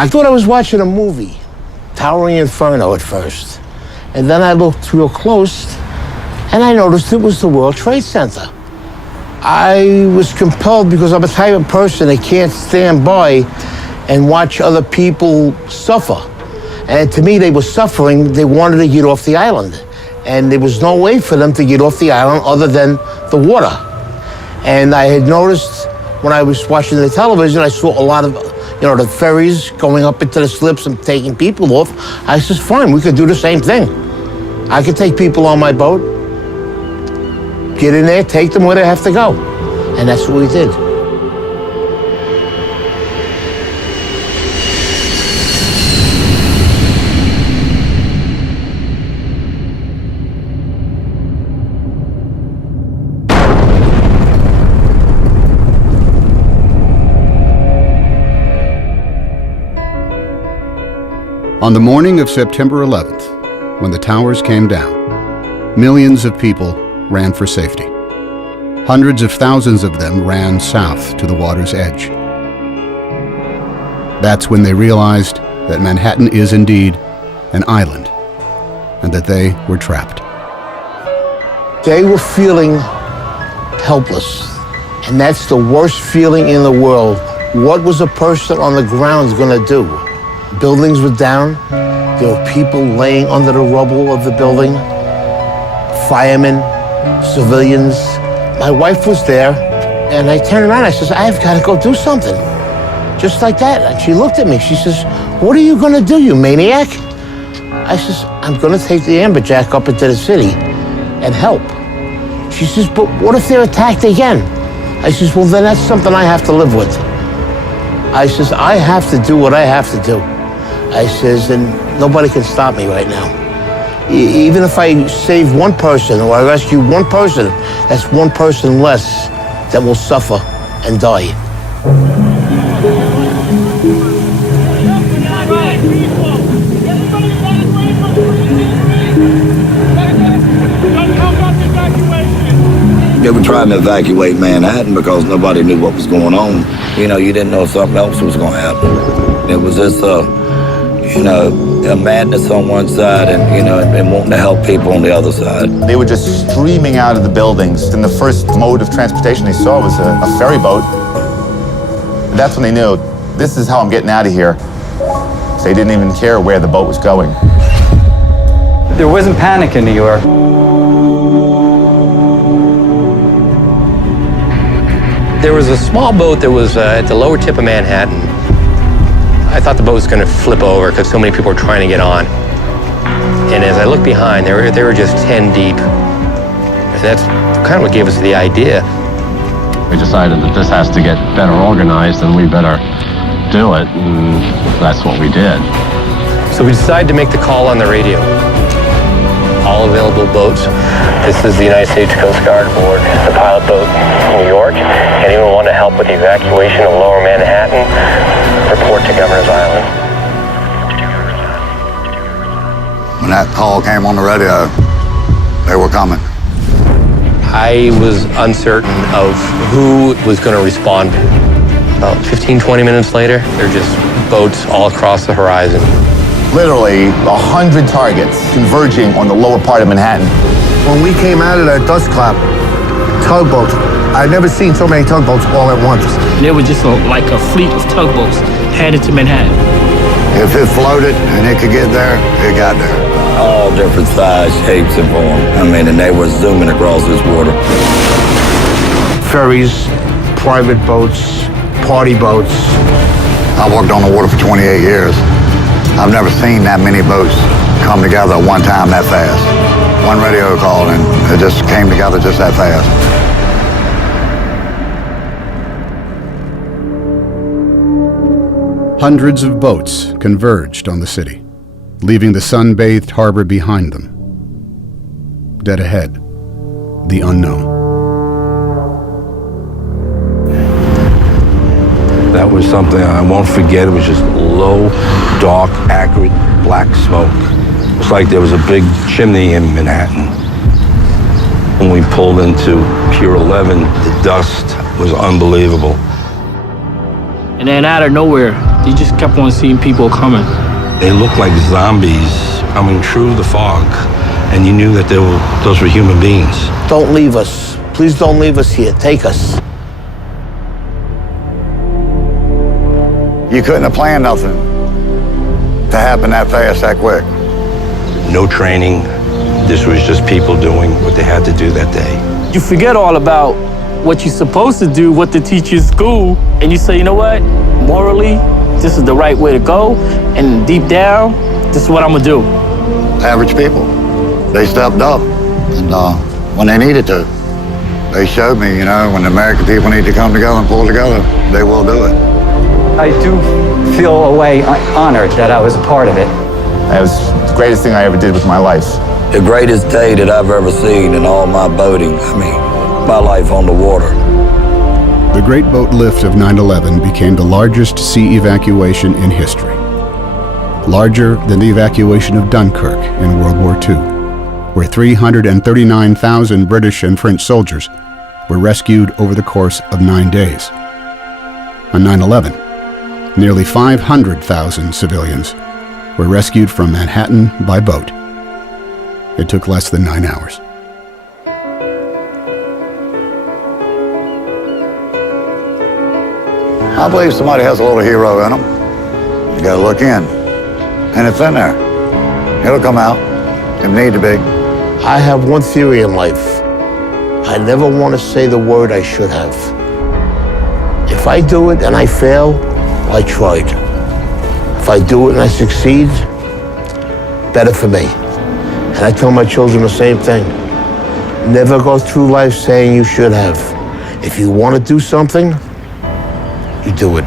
I thought I was watching a movie, Towering Inferno at first. And then I looked real close, and I noticed it was the World Trade Center. I was compelled because I'm a type of person that can't stand by and watch other people suffer. And to me, they were suffering. They wanted to get off the island. And there was no way for them to get off the island other than the water. And I had noticed when I was watching the television, I saw a lot of, the ferries going up into the slips and taking people off. I said, fine, we could do the same thing. I could take people on my boat, get in there, take them where they have to go. And that's what we did. On the morning of September 11th, when the towers came down, millions of people ran for safety. Hundreds of thousands of them ran south to the water's edge. That's when they realized that Manhattan is indeed an island, and that they were trapped. They were feeling helpless, and that's the worst feeling in the world. What was a person on the ground going to do? Buildings were down. There were people laying under the rubble of the building. Firemen, civilians. My wife was there, and I turned around. I says, I've got to go do something. Just like that. And she looked at me. She says, what are you going to do, you maniac? I says, I'm going to take the amberjack up into the city and help. She says, but what if they're attacked again? I says, well, then that's something I have to live with. I says, I have to do what I have to do. I says, and nobody can stop me right now. Even if I save one person or I rescue one person, that's one person less that will suffer and die. They were trying to evacuate Manhattan because nobody knew what was going on. You didn't know if something else was going to happen. It was just, a madness on one side and wanting to help people on the other side. They were just streaming out of the buildings. And the first mode of transportation they saw was a ferry boat. And that's when they knew, this is how I'm getting out of here. So they didn't even care where the boat was going. There wasn't panic in New York. There was a small boat that was at the lower tip of Manhattan. I thought the boat was going to flip over because so many people were trying to get on. And as I looked behind, they were just 10 deep. And that's kind of what gave us the idea. We decided that this has to get better organized and we better do it, and that's what we did. So we decided to make the call on the radio. All available boats. This is the United States Coast Guard aboard the pilot boat in New York. Anyone want to help with the evacuation of Lower Manhattan? Report to Governor's Island. When that call came on the radio, they were coming. I was uncertain of who was going to respond. About 15, 20 minutes later, there are just boats all across the horizon. Literally 100 targets converging on the lower part of Manhattan. When we came out of that dust cloud, tugboats, I've never seen so many tugboats all at once. There was just like a fleet of tugboats headed to Manhattan. If it floated and it could get there, it got there. All different size, shapes, and forms. And they were zooming across this water. Ferries, private boats, party boats. I worked on the water for 28 years. I've never seen that many boats come together at one time that fast. One radio call and it just came together just that fast. Hundreds of boats converged on the city, leaving the sun-bathed harbor behind them. Dead ahead, the unknown. That was something I won't forget. It was just low, dark, acrid, black smoke. It's like there was a big chimney in Manhattan. When we pulled into Pier 11, the dust was unbelievable. And then out of nowhere, You just kept on seeing people coming. They looked like zombies coming through the fog, and you knew that those were human beings. Don't leave us. Please don't leave us here. Take us. You couldn't have planned nothing to happen that fast, that quick. No training. This was just people doing what they had to do that day. You forget all about what you're supposed to do, what they teach you in school, and you say, you know what? Morally, this is the right way to go, and deep down, this is what I'm gonna do. Average people, they stepped up, and when they needed to, they showed me, you know, when the American people need to come together and pull together, they will do it. I do feel a way honored that I was a part of it. It was the greatest thing I ever did with my life. The greatest day that I've ever seen in all my boating. I mean, my life on the water. The Great Boat Lift of 9/11 became the largest sea evacuation in history. Larger than the evacuation of Dunkirk in World War II, where 339,000 British and French soldiers were rescued over the course of 9 days. On 9/11, nearly 500,000 civilians were rescued from Manhattan by boat. It took less than 9 hours. I believe somebody has a little hero in them. You gotta look in, and it's in there. It'll come out, if need to be. I have one theory in life. I never want to say the word I should have. If I do it and I fail, well, I tried. If I do it and I succeed, better for me. And I tell my children the same thing. Never go through life saying you should have. If you want to do something, you do it.